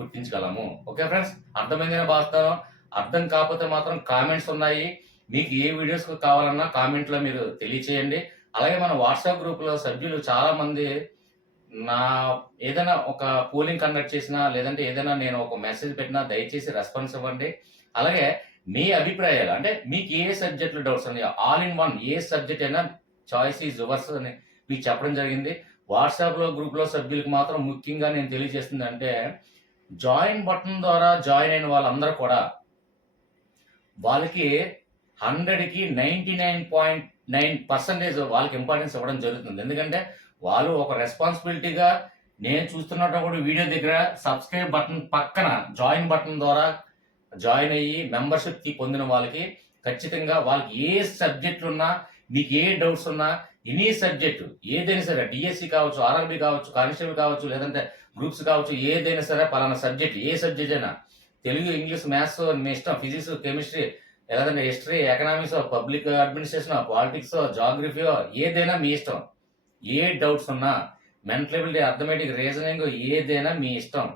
గుర్తించగలము. ఓకే ఫ్రెండ్స్, అర్థమైందని భావిస్తాను. అర్థం కాకపోతే మాత్రం కామెంట్స్ ఉన్నాయి. మీకు ఏ వీడియోస్ కావాలన్నా కామెంట్లో మీరు తెలియచేయండి. అలాగే మన వాట్సాప్ గ్రూప్లో సభ్యులు చాలా మంది నా ఏదైనా ఒక పోలింగ్ కండక్ట్ చేసినా లేదంటే ఏదైనా నేను ఒక మెసేజ్ పెట్టినా దయచేసి రెస్పాన్స్ ఇవ్వండి. అలాగే మీ అభిప్రాయాలు అంటే మీకు ఏ సబ్జెక్టులో డౌట్స్ ఉన్నాయి, all in one A subject అయినా చాయిస్ ఈజ్ యువర్స్ అని మీకు చెప్పడం జరిగింది. వాట్సాప్లో గ్రూప్లో సభ్యులకు మాత్రం ముఖ్యంగా నేను తెలియజేస్తుంది అంటే జాయిన్ బటన్ ద్వారా జాయిన్ అయిన వాళ్ళందరూ కూడా వాళ్ళకి 100కి 99.9% వాళ్ళకి ఇంపార్టెన్స్ ఇవ్వడం జరుగుతుంది. ఎందుకంటే వాళ్ళు ఒక రెస్పాన్సిబిలిటీగా నేను చూస్తున్నప్పుడు వీడియో దగ్గర సబ్స్క్రైబ్ బటన్ పక్కన జాయిన్ బటన్ ద్వారా జాయిన్ అయ్యి మెంబర్షిప్ పొందిన వాళ్ళకి ఖచ్చితంగా వాళ్ళకి ఏ సబ్జెక్టులు ఉన్నా మీకు ఏ డౌట్స్ ఉన్నా ఎనీ సబ్జెక్టు ఏదైనా సరే డిఎస్సి కావచ్చు, ఆర్ఆర్బి కావచ్చు, కానిస్టేబుల్ కావచ్చు, లేదంటే గ్రూప్స్ కావచ్చు, ఏదైనా సరే పలానా సబ్జెక్ట్ ఏ సబ్జెక్ట్ అయినా తెలుగు, ఇంగ్లీష్, మ్యాథ్స్ మీ ఇష్టం, ఫిజిక్స్, కెమిస్ట్రీ, లేదంటే history, economics, public administration, politics, geography ఏదైనా మీ ఇష్టం. ఏ డౌట్స్ ఉన్నా మెంటల్ ఎబిలిటీ, అర్థమెటిక్, రీజనింగ్ ఏదైనా మీ ఇష్టం.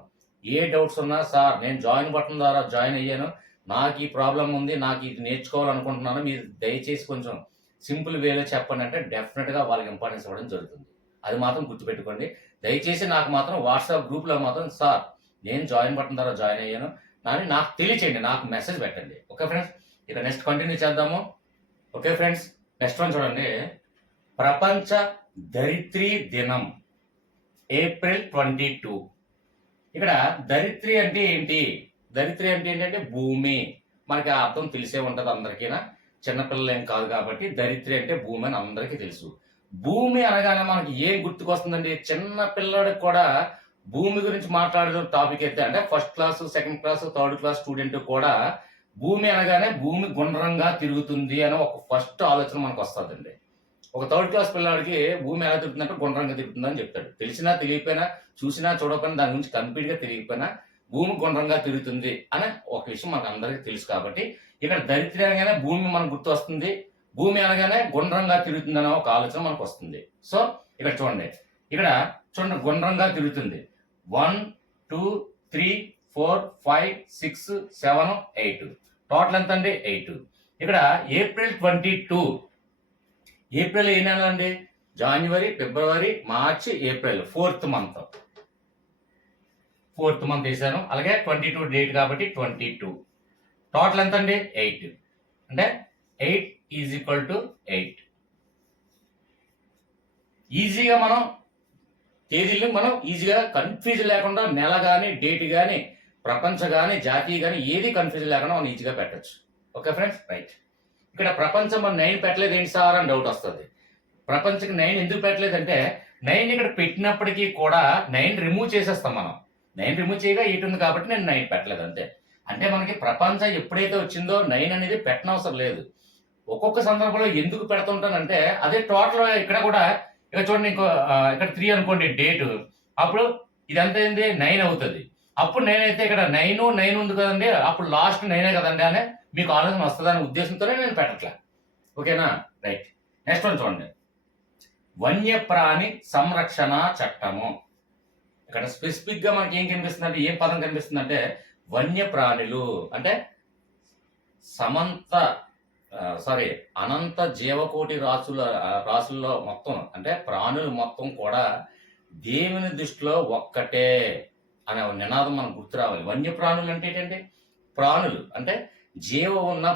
ఏ డౌట్స్ ఉన్నా సార్ నేను జాయిన్ బటన్ ద్వారా జాయిన్ అయ్యాను, నాకు ఈ ప్రాబ్లం ఉంది, నాకు ఇది నేర్చుకోవాలనుకుంటున్నాను, మీరు దయచేసి కొంచెం సింపుల్ వేలో చెప్పండి అంటే డెఫినెట్గా వాళ్ళకి ఇంపార్టెన్స్ ఇవ్వడం జరుగుతుంది. అది మాత్రం గుర్తుపెట్టుకోండి. దయచేసి నాకు మాత్రం వాట్సాప్ గ్రూప్లో మాత్రం సార్ నేను జాయిన్ బటన్ ద్వారా జాయిన్ అయ్యాను అని నాకు తెలియచేయండి, నాకు మెసేజ్ పెట్టండి. ఓకే ఫ్రెండ్స్, ఇక నెక్స్ట్ కంటిన్యూ చేద్దాము. ఓకే ఫ్రెండ్స్, నెక్స్ట్ వన్ చూడండి. ప్రపంచ ధరిత్రి దినం ఏప్రిల్ 22. ఇక్కడ ధరిత్రి అంటే ఏంటి? ధరిత్రి అంటే ఏంటంటే భూమి. మనకి ఆ అర్థం తెలిసే ఉంటుంది అందరికీనా, చిన్నపిల్లలు ఏం కాదు కాబట్టి ధరిత్రి అంటే భూమి అని అందరికీ తెలుసు. భూమి అనగానే మనకి ఏం గుర్తుకొస్తుందండి? చిన్న పిల్లడికి కూడా భూమి గురించి మాట్లాడుతున్న టాపిక్ అయితే అంటే first class, second class, third class student కూడా భూమి అనగానే భూమి గుండ్రంగా తిరుగుతుంది అని ఒక ఫస్ట్ ఆలోచన మనకు వస్తుందండి. ఒక థర్డ్ క్లాస్ పిల్లాడికి భూమి ఎలా తిరుగుతుందంటే గుండ్రంగా తిరుగుతుంది అని చెప్తాడు. తెలిసినా తెలియకపోయినా, చూసినా చూడకపోయినా, దాని గురించి కంప్లీట్ గా తెలియకపోయినా భూమి గుండ్రంగా తిరుగుతుంది అనే ఒక విషయం మనకు అందరికీ తెలుసు. కాబట్టి ఇక్కడ ధరిత్రి అనగానే భూమి మనకు గుర్తు వస్తుంది, భూమి అనగానే గుండ్రంగా తిరుగుతుంది అనే ఒక ఆలోచన మనకు వస్తుంది. సో ఇక్కడ చూడండి, గుండ్రంగా తిరుగుతుంది. 1 2 3 4 5 6 7 8 టోటల్ ఎంత అండి? 8. ఇక్కడ ఏప్రిల్ 22. ఏప్రిల్ ఏ నెల అండి? జనవరి, ఫిబ్రవరి, మార్చి, ఏప్రిల్, 4th మంత్ వేసాను. అలాగే 22 డేట్ కాబట్టి 22. టోటల్ ఎంత అండి? 8. అంటే 8 ఈజ్ ఈక్వల్ టు 8. ఈజీగా మనం తేదీలు మనం ఈజీగా కన్ఫ్యూజన్ లేకుండా నెల కానీ, డేట్ కానీ, ప్రపంచ కానీ, జాతీయ కానీ ఏది కన్ఫ్యూజన్ లేకుండా మనం ఈజీగా పెట్టచ్చు. Okay friends, right. ఇక్కడ ప్రపంచం మనం 9 పెట్టలేదు ఏంటి సార్ అని డౌట్ వస్తుంది. ప్రపంచకి 9 ఎందుకు పెట్టలేదంటే 9 ఇక్కడ పెట్టినప్పటికీ కూడా 9 రిమూవ్ చేసేస్తాం మనం. 9 రిమూవ్ చేయగా 8 ఉంది కాబట్టి నేను 9 పెట్టలేదు అంతే. అంటే మనకి ప్రపంచం ఎప్పుడైతే వచ్చిందో 9 అనేది పెట్టనవసరం లేదు. ఒక్కొక్క సందర్భంలో ఎందుకు పెడుతుంటానంటే అదే టోటల్ ఇక్కడ కూడా ఇక్కడ చూడండి, ఇక్కడ 3 అనుకోండి డేటు, అప్పుడు ఇదంతా ఏంది 9 అవుతుంది. అప్పుడు నేనైతే ఇక్కడ 9 ఉంది కదండి, అప్పుడు లాస్ట్ 9 కదండి అని మీకు ఆలోచన వస్తుందనే ఉద్దేశంతోనే నేను పెట్టట్లే. ఓకేనా, రైట్. నెక్స్ట్ వన్ చూడండి, వన్యప్రాణి సంరక్షణ చట్టము. ఇక్కడ స్పెసిఫిక్ గా మనకి ఏం కనిపిస్తుంది అంటే, ఏం పదం కనిపిస్తుంది అంటే వన్యప్రాణులు అంటే అనంత జీవకోటి రాసుల్లో మొత్తం అంటే ప్రాణులు మొత్తం కూడా దేవుని దృష్టిలో ఒక్కటే అనే నినాదం మనకు గుర్తు రావాలి. వన్యప్రాణులు అంటే ఏంటంటే ప్రాణులు అంటే జీవ ఉన్న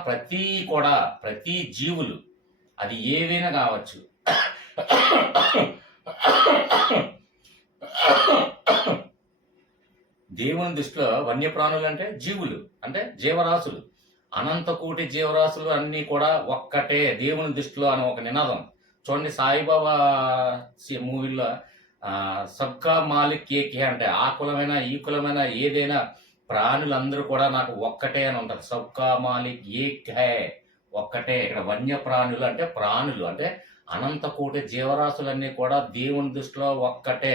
ప్రతి జీవులు, అది ఏవైనా కావచ్చు. దేవుని దృష్టిలో వన్యప్రాణులు అంటే జీవులు అంటే జీవరాశులు, అనంత కోటి జీవరాశులు అన్నీ కూడా ఒక్కటే దేవుని దృష్టిలో అని ఒక నినాదం. చూడండి, సాయిబాబా మూవీలో సబ్కా మాలిక్ ఏకే అంటే ఆ కులమైన ఈ కులమైన ఏదైనా ప్రాణులందరూ కూడా నాకు ఒక్కటే అని ఉంటారు. సబ్కా మాలిక్ ఏక్ హై, ఒక్కటే. ఇక్కడ వన్యప్రాణులు అంటే ప్రాణులు అంటే అనంత కోటి జీవరాశులన్నీ కూడా దేవుని దృష్టిలో ఒక్కటే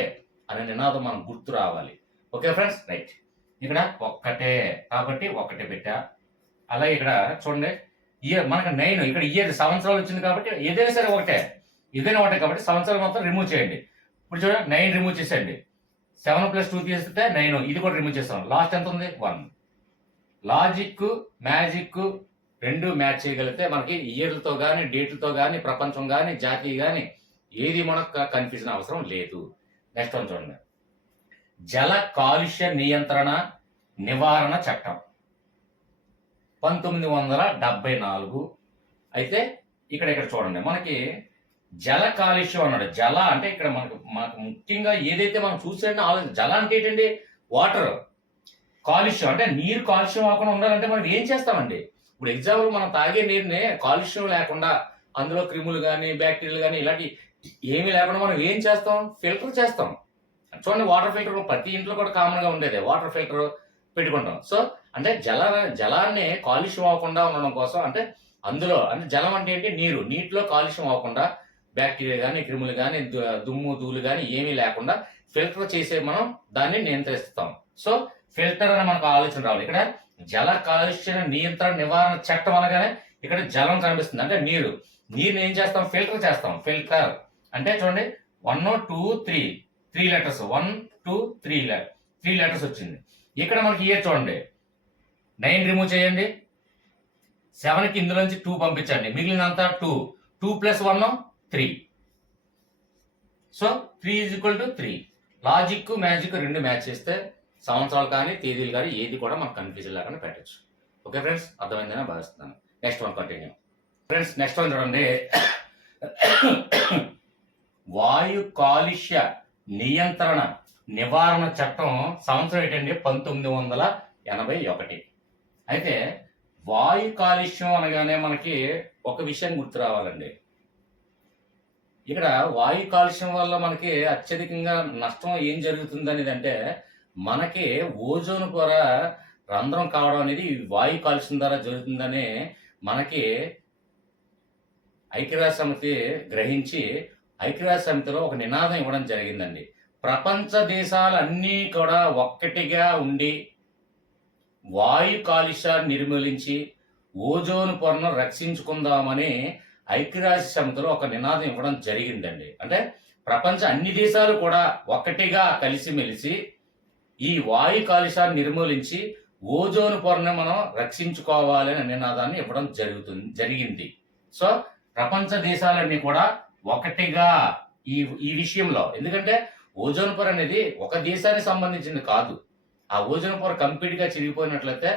అనే నినాదం మనకు గుర్తు రావాలి. Okay friends, right. ఇక్కడ ఒక్కటే కాబట్టి ఒక్కటే పెట్టా. అలాగే ఇక్కడ చూడండి, ఇయర్ మనకు 9 ఇక్కడ ఇయర్ సంవత్సరాలు వచ్చింది కాబట్టి ఏదైనా సరే ఒకటే కాబట్టి సంవత్సరాలు మొత్తం రిమూవ్ చేయండి. ఇప్పుడు చూడండి 9 రిమూవ్ చేసేయండి. 7 + 2 తీస్తే 9, ఇది కూడా రిమూవ్ చేస్తాం. లాస్ట్ ఎంత ఉంది? 1. లాజిక్ మ్యాజిక్ రెండు మ్యాచ్ చేయగలిగితే మనకి ఇయర్లతో కానీ డేట్లతో కానీ ప్రపంచం కానీ జాతీయ కానీ ఏది మనకు కన్ఫ్యూజన్ అవసరం లేదు. నెక్స్ట్ వన్ చూడండి, జల కాలుష్య నియంత్రణ నివారణ చట్టం 1974. అయితే ఇక్కడ చూడండి, మనకి జల కాలుష్యం అన్నాడు. జల అంటే ఇక్కడ మనకు ముఖ్యంగా ఏదైతే మనం చూసాడో ఆలోచన, జల అంటే ఏంటండి? వాటర్. కాలుష్యం అంటే నీరు కాలుష్యం అవ్వకుండా ఉండాలంటే మనం ఏం చేస్తామండి? ఇప్పుడు ఎగ్జాంపుల్ మనం తాగే నీరుని కాలుష్యం లేకుండా, అందులో క్రిములు కానీ బ్యాక్టీరియాలు కానీ ఇలాంటి ఏమీ లేకుండా మనం ఏం చేస్తాం? ఫిల్టర్ చేస్తాం. చూడండి, వాటర్ ఫిల్టర్ ప్రతి ఇంట్లో కూడా కామన్ గా ఉండేది, వాటర్ ఫిల్టర్ పెట్టుకుంటాం. సో అంటే జలాన్ని కాలుష్యం అవ్వకుండా ఉండడం కోసం, అంటే అందులో అంటే జలం అంటే ఏంటి? నీరు. నీటిలో కాలుష్యం అవ్వకుండా బ్యాక్టీరియా కానీ క్రిములు కానీ దుమ్ము ధూళి కానీ ఏమీ లేకుండా ఫిల్టర్ చేసే మనం దాన్ని నియంత్రిస్తాం. సో ఫిల్టర్ అని మనకు ఆలోచన రావాలి. ఇక్కడ జల కాలుష్య నియంత్రణ నివారణ చట్టం అనగానే ఇక్కడ జలం కనిపిస్తుంది, అంటే నీరు. నీరుని ఏం చేస్తాం? ఫిల్టర్ చేస్తాం. ఫిల్టర్ అంటే చూడండి 1 2 3 లెటర్స్, 1 2 3 లెటర్స్ వచ్చింది. ఇక్కడ మనకి ఇయర్ చూడండి, 9 రిమూవ్ చేయండి, 7కి ఇందులో నుంచి 2 పంపించండి, మిగిలినంతా 2 + 1 3. సో 3 = 3. లాజిక్ మ్యాజిక్ రెండు మ్యాచ్ చేస్తే సంవత్సరాలు కానీ తేదీలు కానీ ఏది కూడా మనకు కన్ఫ్యూజన్ లేకుండా పెట్టచ్చు. ఓకే ఫ్రెండ్స్, అర్థమైందని భావిస్తున్నాను. Next one continue. Friends next one చూడండి, వాయు కాలుష్య నియంత్రణ నివారణ చట్టం సంవత్సరం ఏంటండి? 1981. అయితే వాయు కాలుష్యం అనగానే మనకి ఒక విషయం గుర్తు రావాలండి. ఇక్కడ వాయు కాలుష్యం వల్ల మనకి అత్యధికంగా నష్టం ఏం జరుగుతుంది అనేది, అంటే మనకి ఓజోన్ పొర రంధ్రం కావడం అనేది వాయు కాలుష్యం ద్వారా జరుగుతుందని మనకి ఐక్యరాజ్య సమితి గ్రహించి ఐక్యరాజ్య సమితిలో ఒక నినాదం ఇవ్వడం జరిగిందండి. ప్రపంచ దేశాలన్నీ కూడా ఒక్కటిగా ఉండి వాయు కాలుష్యాన్ని నిర్మూలించి ఓజోన్ పొరను రక్షించుకుందామని ఐక్యరాజ్య సమితిలో ఒక నినాదం ఇవ్వడం జరిగిందండి. అంటే ప్రపంచ అన్ని దేశాలు కూడా ఒక్కటిగా కలిసిమెలిసి ఈ వాయు కాలుష్యాన్ని నిర్మూలించి ఓజోన్ పొరను మనం రక్షించుకోవాలనే నినాదాన్ని ఇవ్వడం జరిగింది. సో ప్రపంచ దేశాలన్నీ కూడా ఒకటిగా ఈ విషయంలో, ఎందుకంటే ఓజోన్ పొర అనేది ఒక దేశానికి సంబంధించింది కాదు. ఆ ఓజోన్ పొర కంప్లీట్ గా చిరిగిపోయినట్లయితే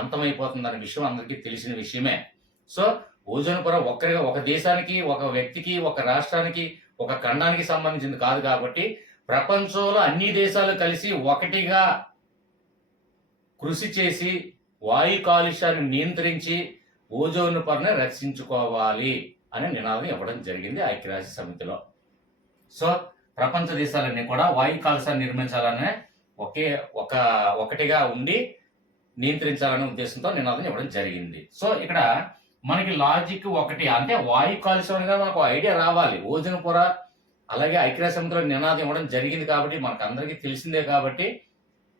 అంతమైపోతుందనే విషయం అందరికీ తెలిసిన విషయమే. సో ఓజోన్ పొర ఒక దేశానికి, ఒక వ్యక్తికి, ఒక రాష్ట్రానికి, ఒక ఖండానికి సంబంధించింది కాదు. కాబట్టి ప్రపంచంలో అన్ని దేశాలు కలిసి ఒకటిగా కృషి చేసి వాయు కాలుష్యాన్ని నియంత్రించి ఓజోన్ పొరను రక్షించుకోవాలి అనే నినాదం ఇవ్వడం జరిగింది ఐక్యరాజ్య సమితిలో. సో ప్రపంచ దేశాలన్నీ కూడా వాయు కాలుష్యాన్ని నిర్మించాలనే ఒకటిగా ఉండి నియంత్రించాలనే ఉద్దేశంతో నినాదం ఇవ్వడం జరిగింది. సో ఇక్కడ మనకి లాజిక్ ఒకటి, అంటే వాయు కాలుష్యం అనగా మనకు ఐడియా రావాలి. ఓజోన్ పొర అలాగే ఐక్యరాజ్య సమితిలో నినాదం ఇవ్వడం జరిగింది కాబట్టి మనకు అందరికీ తెలిసిందే. కాబట్టి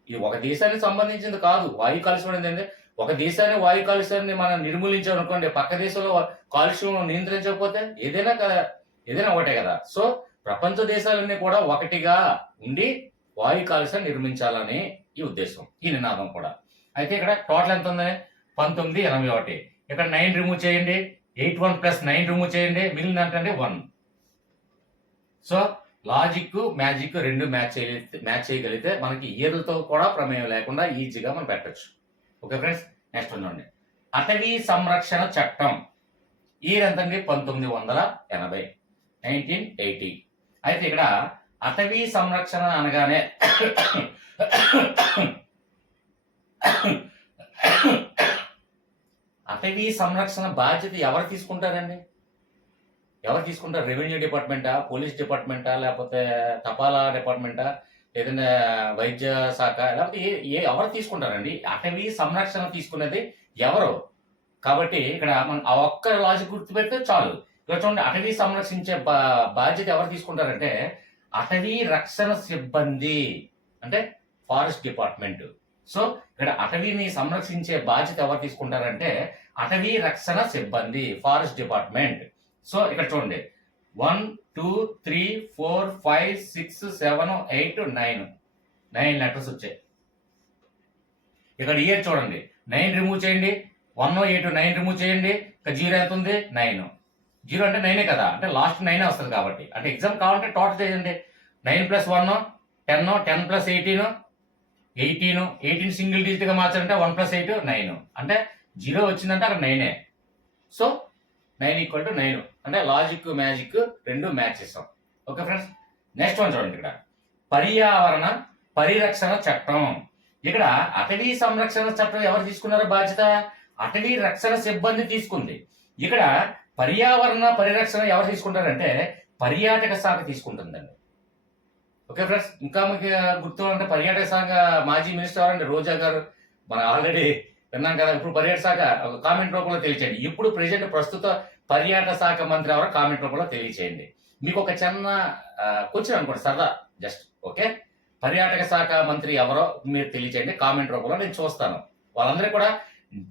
ఇది ఒక దేశానికి సంబంధించింది కాదు. వాయు కాలుష్యం అనేది ఒక దేశాన్ని వాయు కాలుష్యాన్ని మనం నిర్మూలించామనుకోండి, పక్క దేశంలో కాలుష్యం నియంత్రించకపోతే ఏదైనా ఒకటే కదా. సో ప్రపంచ దేశాలన్నీ కూడా ఒకటిగా ఉండి వాయు కాలుష్యాన్ని నిర్మించాలని ఈ ఉద్దేశం, ఈ నినాదం కూడా. అయితే ఇక్కడ టోటల్ ఎంత ఉంది? 1981. ఇక్కడ 9 రిమూవ్ చేయండి, 81 + 9 రిమూవ్ చేయండి, మిగిలిన అంటే 1. సో లాజిక్ మ్యాజిక్ రెండు మ్యాచ్ చేయగలిగితే మనకి ఇయర్లతో కూడా ప్రమేయం లేకుండా ఈజీగా మనం పెట్టచ్చు. ఓకే ఫ్రెండ్స్, నెక్స్ట్ ఉందండి, అటవీ సంరక్షణ చట్టం. ఇయర్ ఎంతండి? 1980. 1980. అయితే ఇక్కడ అటవీ సంరక్షణ అనగానే అటవీ సంరక్షణ బాధ్యత ఎవరు తీసుకుంటారండి? రెవెన్యూ డిపార్ట్మెంటా, పోలీస్ డిపార్ట్మెంటా, లేకపోతే తపాలా డిపార్ట్మెంటా, లేదంటే వైద్య శాఖ, లేకపోతే ఎవరు తీసుకుంటారండి? అటవీ సంరక్షణ తీసుకునేది ఎవరు? కాబట్టి ఇక్కడ మనం ఆ ఒక్క లాజిక్ గుర్తుపెడితే చాలు. ఇక్కడ చూడండి, అటవీ సంరక్షించే బాధ్యత ఎవరు తీసుకుంటారంటే అటవీ రక్షణ సిబ్బంది, అంటే ఫారెస్ట్ డిపార్ట్మెంట్. సో ఇక్కడ అటవీని సంరక్షించే బాధ్యత ఎవరు తీసుకుంటారంటే అటవీ రక్షణ సిబ్బంది, ఫారెస్ట్ డిపార్ట్మెంట్. సో ఇక్కడ చూడండి 1 2 3 4 5 6 7 8 9 లెటర్స్ వచ్చాయి. ఇక్కడ ఇయర్ చూడండి, 9 రిమూవ్ చేయండి, 1 8 9 రిమూవ్ చేయండి, ఇక 0 ఎంత ఉంది 9. 0 అంటే 9 కదా, అంటే లాస్ట్ 9 వస్తుంది కాబట్టి. అంటే ఎగ్జామ్ కావాలంటే టోటల్ చేయండి, 9 + 1 10, 10 + 18 18 సింగిల్ డిజిట్ గా మార్చాలంటే 1 + 8 9, అంటే 0 వచ్చిందంటే అక్కడ 9. సో 9 = 9, అంటే లాజిక్ మ్యాజిక్ రెండు మ్యాచ్ చేస్తాం. ఓకే ఫ్రెండ్స్, నెక్స్ట్ వన్ చూడండి. ఇక్కడ పర్యావరణ పరిరక్షణ చట్టం. ఇక్కడ అటవీ సంరక్షణ చట్టం ఎవరు తీసుకున్నారో బాధ్యత? అటవీ రక్షణ సిబ్బంది తీసుకుంది. ఇక్కడ పర్యావరణ పరిరక్షణ ఎవరు తీసుకుంటారంటే పర్యాటక శాఖ తీసుకుంటుందండి. ఓకే ఫ్రెండ్స్, ఇంకా మీకు గుర్తు అంటే పర్యాటక శాఖ మాజీ మినిస్టర్ ఎవరంటే రోజా గారు, మనం ఆల్రెడీ విన్నాం కదా. ఇప్పుడు పర్యాటక శాఖ ఒక కామెంట్ రూపంలో తెలియచేయండి. ఇప్పుడు ప్రస్తుత పర్యాటక శాఖ మంత్రి ఎవరో కామెంట్ రూపంలో తెలియచేయండి. మీకు ఒక చిన్న క్వశ్చన్ అనుకోండి, సరదా జస్ట్. ఓకే, పర్యాటక శాఖ మంత్రి ఎవరో మీరు తెలియచేయండి కామెంట్ రూపంలో, నేను చూస్తాను. వాళ్ళందరికీ కూడా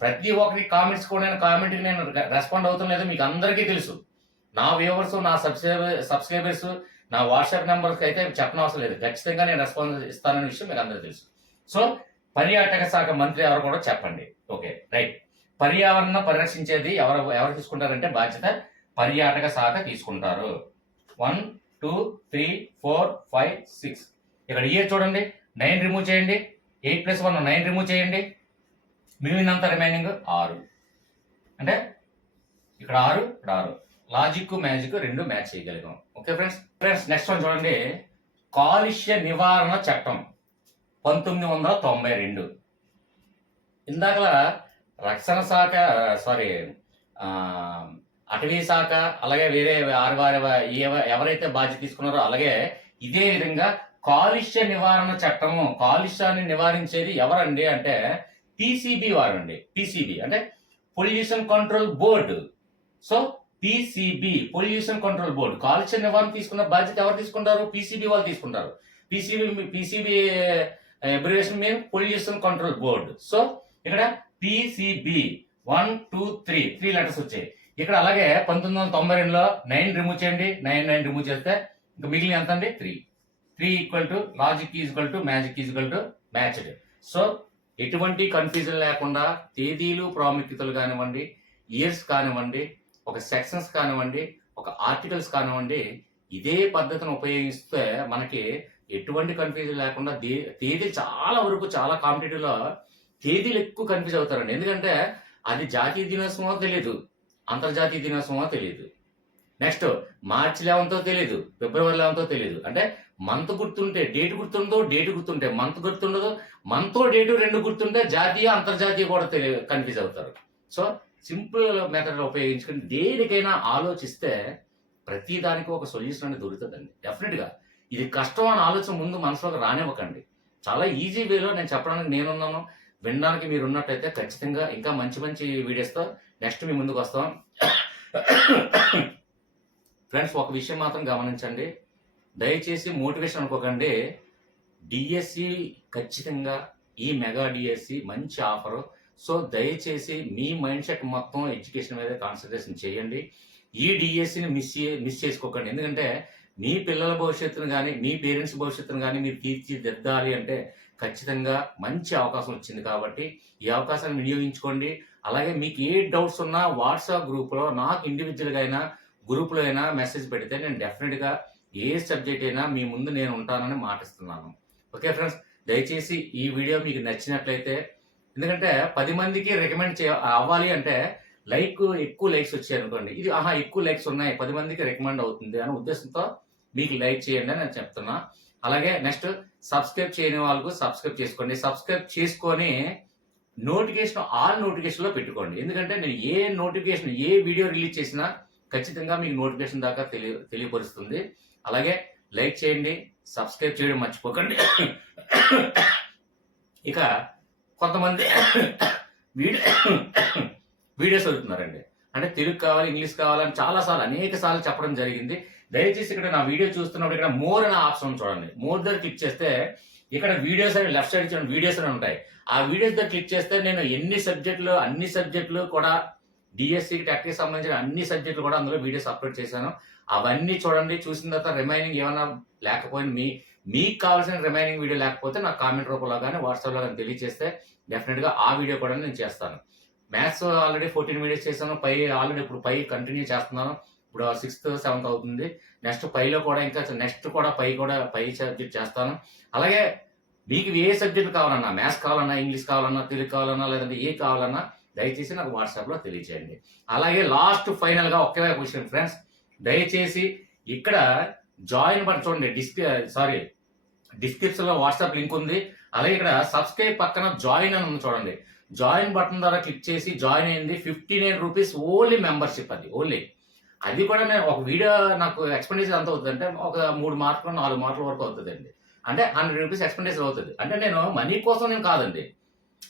ప్రతి ఒక్కరి కామెంట్స్ కూడా కామెంట్కి నేను రెస్పాండ్ అవుతాను లేదో మీకు అందరికీ తెలుసు. నా వ్యూవర్స్, నా సబ్స్క్రైబర్స్, నా వాట్సాప్ నెంబర్కి అయితే చెప్పనవసరం లేదు. ఖచ్చితంగా నేను రెస్పాన్స్ ఇస్తాననే విషయం మీకు అందరికీ తెలుసు. సో పర్యాటక శాఖ మంత్రి ఎవరు కూడా చెప్పండి. Okay right. పర్యావరణ పరిరక్షించేది ఎవరు తీసుకుంటారంటే బాధ్యత పర్యాటక శాఖ తీసుకుంటారు. 1 2 3 4 5 6. ఇక్కడ ఇయర్ చూడండి, 9 రిమూవ్ చేయండి, 8 + 1 9 రిమూవ్ చేయండి, మిగిలినంత రిమైనింగ్ 6. అంటే ఇక్కడ 6 ఇక్కడ 6. లాజిక్ మ్యాజిక్ రెండు మ్యాచ్ చేయగలిగాం. ఓకే ఫ్రెండ్స్ నెక్స్ట్ వన్ చూడండి. కాలుష్య నివారణ చట్టం 1992. ఇందాకలా రక్షణ శాఖ అటవీ శాఖ అలాగే వేరే ఎవరైతే బాధ్యత తీసుకున్నారో అలాగే ఇదే విధంగా కాలుష్య నివారణ చట్టము, కాలుష్యాన్ని నివారించేది ఎవరండి అంటే పిసిబి వారండి. పిసిబి అంటే pollution control board. So PCB pollution control board కాలుష్య నివారణ తీసుకున్న బాధ్యత ఎవరు తీసుకుంటారు? పిసిబి వాళ్ళు తీసుకుంటారు. PCB abbreviation mean pollution control board. So ఇక్కడ పిసిబి 1 2 3 లెటర్స్ వచ్చాయి. ఇక్కడ అలాగే 1992లో 9 రిమూవ్ చేయండి, 9 రిమూవ్ చేస్తే ఇంకా మిగిలిన ఎంత అండి 3 = లాజిక్ మ్యాజిక్ మ్యాచ్డ్. సో ఎటువంటి కన్ఫ్యూజన్ లేకుండా తేదీలు ప్రాముఖ్యతలు కానివ్వండి, ఇయర్స్ కానివ్వండి, ఒక సెక్షన్స్ కానివ్వండి, ఒక ఆర్టికల్స్ కానివ్వండి, ఇదే పద్ధతిని ఉపయోగిస్తే మనకి ఎటువంటి కన్ఫ్యూజన్ లేకుండా తేదీలు చాలా వరకు చాలా కాంపిటేటివ్లో తేదీలు ఎక్కువ కన్ఫ్యూజ్ అవుతారండి. ఎందుకంటే అది జాతీయ దినోత్సవమో తెలియదు, అంతర్జాతీయ దినోత్సవమో తెలియదు, నెక్స్ట్ మార్చి 11తో తెలియదు, ఫిబ్రవరి 11తో తెలియదు. అంటే మంత్ గుర్తుంటే డేట్ గుర్తుండదు, డేట్ గుర్తుంటే మంత్ గుర్తుండదు, మంత్ డేటు రెండు గుర్తుంటే జాతీయ అంతర్జాతీయ కూడా కన్ఫ్యూజ్ అవుతారు. సో సింపుల్ మెథడ్ ఉపయోగించుకుని దేనికైనా ఆలోచిస్తే ప్రతి దానికి ఒక సొల్యూషన్ అనేది దొరుకుతుందండి. డెఫినెట్గా ఇది కష్టం అని ఆలోచన ముందు మనసులోకి రానివ్వకండి. చాలా ఈజీ వేలో నేను చెప్పడానికి నేనున్నాను, వినడానికి మీరు ఉన్నట్టయితే ఖచ్చితంగా ఇంకా మంచి మంచి వీడియోస్తో నెక్స్ట్ మీ ముందుకు వస్తాం. ఫ్రెండ్స్, ఒక విషయం మాత్రం గమనించండి, దయచేసి మోటివేషన్ అనుకోకండి. డిఎస్సి ఖచ్చితంగా ఈ మెగా డిఎస్సి మంచి ఆఫరు. సో దయచేసి మీ మైండ్ సెట్ మొత్తం ఎడ్యుకేషన్ మీద కాన్సన్ట్రేషన్ చేయండి. ఈ డిఎస్సిని మిస్ చేసుకోకండి. ఎందుకంటే మీ పిల్లల భవిష్యత్తును కానీ మీ పేరెంట్స్ భవిష్యత్తును కానీ మీరు తీర్చిదిద్దాలి అంటే ఖచ్చితంగా మంచి అవకాశం వచ్చింది కాబట్టి ఈ అవకాశాన్ని వినియోగించుకోండి. అలాగే మీకు ఏ డౌట్స్ ఉన్నా వాట్సాప్ గ్రూప్లో నాకు ఇండివిజువల్గా అయినా గ్రూప్లో అయినా మెసేజ్ పెడితే నేను డెఫినెట్గా ఏ సబ్జెక్ట్ అయినా మీ ముందు నేను ఉంటానని మాటిస్తున్నాను. ఓకే ఫ్రెండ్స్, దయచేసి ఈ వీడియో మీకు నచ్చినట్లయితే, ఎందుకంటే 10 మందికి రికమెండ్ అవ్వాలి అంటే ఎక్కువ లైక్స్ వచ్చాయి అనుకోండి, ఇది ఎక్కువ లైక్స్ ఉన్నాయి 10 మందికి రికమెండ్ అవుతుంది అనే ఉద్దేశంతో మీకు లైక్ చేయండి అని నేను చెప్తున్నా. అలాగే నెక్స్ట్ సబ్స్క్రైబ్ చేయని వాళ్ళకు సబ్స్క్రైబ్ చేసుకోండి. సబ్స్క్రైబ్ చేసుకొని ఆల్ నోటిఫికేషన్లో పెట్టుకోండి. ఎందుకంటే నేను ఏ వీడియో రిలీజ్ చేసినా ఖచ్చితంగా మీకు నోటిఫికేషన్ దాకా తెలియపరుస్తుంది. అలాగే లైక్ చేయండి, సబ్స్క్రైబ్ చేయడం మర్చిపోకండి. ఇక కొంతమంది వీడియోస్ అడుగుతున్నారండి, అంటే తెలుగు కావాలి, ఇంగ్లీష్ కావాలని అనేక సార్లు చెప్పడం జరిగింది. దయచేసి ఇక్కడ నా వీడియో చూస్తున్నప్పుడు ఇక్కడ మోర్ అనే ఆప్షన్ చూడండి. మోర్ దగ్గర క్లిక్ చేస్తే ఇక్కడ వీడియోస్ అని లెఫ్ట్ సైడ్ చూడండి, వీడియోస్ అని ఉంటాయి. ఆ వీడియోస్ దగ్గర క్లిక్ చేస్తే నేను అన్ని సబ్జెక్టులు కూడా డిఎస్సి టెక్కి సంబంధించిన అన్ని సబ్జెక్టులు కూడా అందులో వీడియోస్ అప్లోడ్ చేశాను. అవన్నీ చూడండి. చూసిన తర్వాత రిమైనింగ్ ఏమైనా లేకపోయినా మీకు కావాల్సిన రిమైనింగ్ వీడియో లేకపోతే నాకు కామెంట్ రూపంలో కానీ వాట్సాప్లో కానీ తెలియజేస్తే డెఫినెట్గా ఆ వీడియో కూడా నేను చేస్తాను. మ్యాథ్స్ ఆల్రెడీ 14 వీడియోస్ చేశాను. ఆల్రెడీ ఇప్పుడు కంటిన్యూ చేస్తున్నాను. ఇప్పుడు 6th 7th అవుతుంది. నెక్స్ట్ పైలో కూడా ఇంకా నెక్స్ట్ కూడా పై సబ్జెక్ట్ చేస్తాను. అలాగే మీకు ఏ సబ్జెక్ట్ కావాలన్నా, మ్యాథ్స్ కావాలన్నా, ఇంగ్లీష్ కావాలన్నా, తెలుగు కావాలన్నా, లేదంటే ఏ కావాలన్నా దయచేసి నాకు వాట్సాప్లో తెలియచేయండి. అలాగే లాస్ట్ ఫైనల్గా ఒకే ఒక విషయం ఫ్రెండ్స్, దయచేసి ఇక్కడ జాయిన్ బటన్ చూడండి. డిస్క్రిప్షన్లో వాట్సాప్ లింక్ ఉంది. అలాగే ఇక్కడ సబ్స్క్రైబ్ పక్కన జాయిన్ అని ఉంది చూడండి. జాయిన్ బటన్ ద్వారా క్లిక్ చేసి జాయిన్ అయింది. 59 రూపీస్ ఓన్లీ మెంబర్షిప్. అది కూడా నేను ఒక వీడియో నాకు ఎక్స్పెండిచర్ ఎంత అవుతుంది అంటే ఒక 3 మార్కులు 4 మార్కుల వరకు అవుతుందండి. అంటే 100 రూపీస్ ఎక్స్పెండిచర్ అవుతుంది. అంటే నేను మనీ కోసం నేను కాదండి.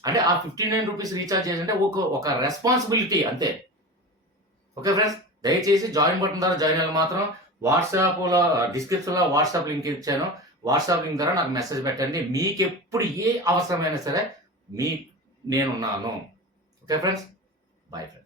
అంటే ఆ 59 రూపీస్ రీఛార్జ్ చేయాలంటే ఒక రెస్పాన్సిబిలిటీ అంతే. ఓకే ఫ్రెండ్స్, దయచేసి జాయిన్ బటన్ ద్వారా జాయిన్ అయ్యాలి మాత్రం. వాట్సాప్లో డిస్క్రిప్షన్లో వాట్సాప్ లింక్ ఇచ్చాను. వాట్సాప్ లింక్ ద్వారా నాకు మెసేజ్ పెట్టండి. మీకు ఎప్పుడు ఏ అవసరమైనా సరే నేనున్నాను. Okay friends, bye friends.